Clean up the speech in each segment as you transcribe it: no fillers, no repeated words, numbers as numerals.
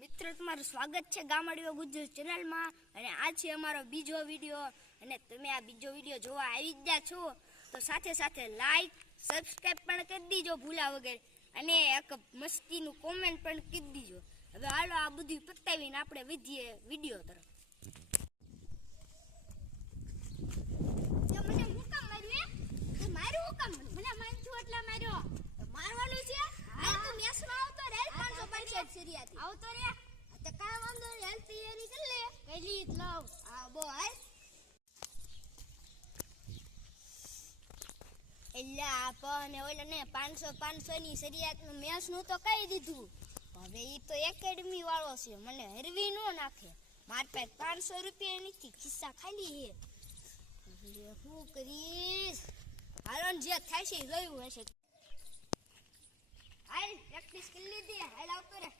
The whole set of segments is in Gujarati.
મિત્રો તમારું સ્વાગત છે ગામડિયો ગુજરાત ચેનલમાં અને આ છે અમારો બીજો વિડીયો અને તમે આ બીજો વિડીયો જોવા આવી જ ગયા છો તો સાથે સાથે લાઈક સબસ્ક્રાઇબ પણ કરી દીજો ભૂલા વગર અને એક મસ્તીનું કોમેન્ટ પણ કરી દીજો। હવે હાલો આ બધું પતાવીને આપણે વધીએ વિડીયો તરફ। મને હું કામ માર્યું એ મારું હું કામ મને માનતું એટલે માર્યો મારવાનું છે હાલ તું મેસમાં આવતો રે 565 સિરિયાથી આવતો રે તો કામ વાંધો ને હેલ્પ તૈયારી કરી લે પહેલી જ લાવ હા બોલ એલા આપને ઓલે ને 500 ની સિરિયાતનું મેસનું તો કહી દીધું હવે ઈ તો એકેડમી વાળો છે મને હરવી નો નાખે માર પાસે 500 રૂપિયા નથી ખિસ્સા ખાલી હે એટલે હું કરીશ હાલો જે થાય છે જોયું હશે હાલ પ્રેક્ટિસ કરી લીધી હાલ આવતો રે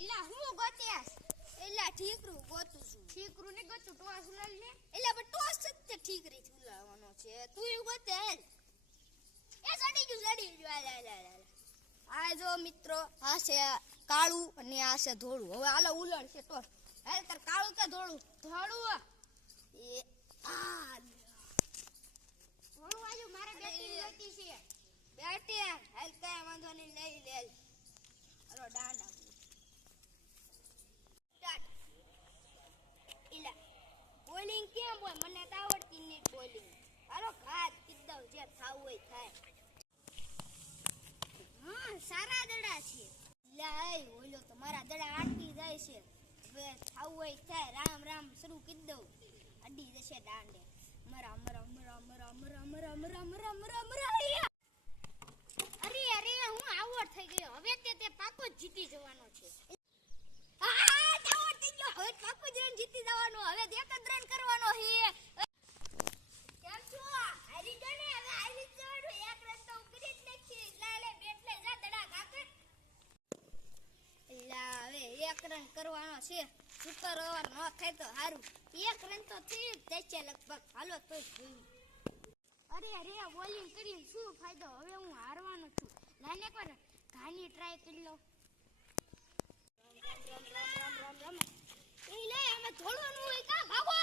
એલા હું ગોત્યાસ એલા ઠીકરું ગોતું છું ઠીકરું ને ગોતું ટોસ ઉલાલ ને એલા પણ ટોસ જ તે ઠીકરી થી ઉલાવવાનો છે તું એવું ગોતે હાલ એ સડી ગયું આ જો મિત્રો આ છે કાળું અને આ છે ધોળું હવે હાલો ઉલળ છે ટોસ હાલ તાર કાળું કે ધોળું ધોળું એ આ ધોળું આજુ મારે બેટી જોતી છે બેટી હાલ કાય વાંધો નહીં લઈ લે હાલો દાંડા સ્ટાર્ટ ઇલા બોલિંગ કેમ હોય મને તો આવડતી નહીં બોલિંગ હાલો ઘાત કીધું જે થાવું હોય થાય હા સારા દડા છે લાય ઓલો તો મારા દડા આટી જાય છે હવે થાવું હોય થાય રામ રામ શરૂ કરી દઉં અડી જશે દાંડે મરા મરા મરા મરા મરા મરા મરા મરા મરા મરા અરે અરે હું આવડ થઈ ગયો હવે તે પાકો જ જીતી જવાનો છે આ આવડ થઈ ગયો હવે પાકો જ રન જીતી જવાનો હવે એક જ રન કરવાનો છે કેમ છો હારી ગને હવે હારી જવાનું એક રન તો કરી જ નાખી લે બેટ લે જા દડા કાકર એલા હવે એક રન કરવાનો છે સુપર ઓવર ન થાય તો સારું એક રન તો થઈ જ જશે લગભગ હાલો તો જોયું અરે અરે બોલિંગ કરીને શું ફાયદો હવે હું હારવાનો છું લાઈને એકવાર ઘાની ટ્રાય કરી લો રામ રામ રામ રામ રામ એ લે અમે ધોળવાનું હોય કા ભાગો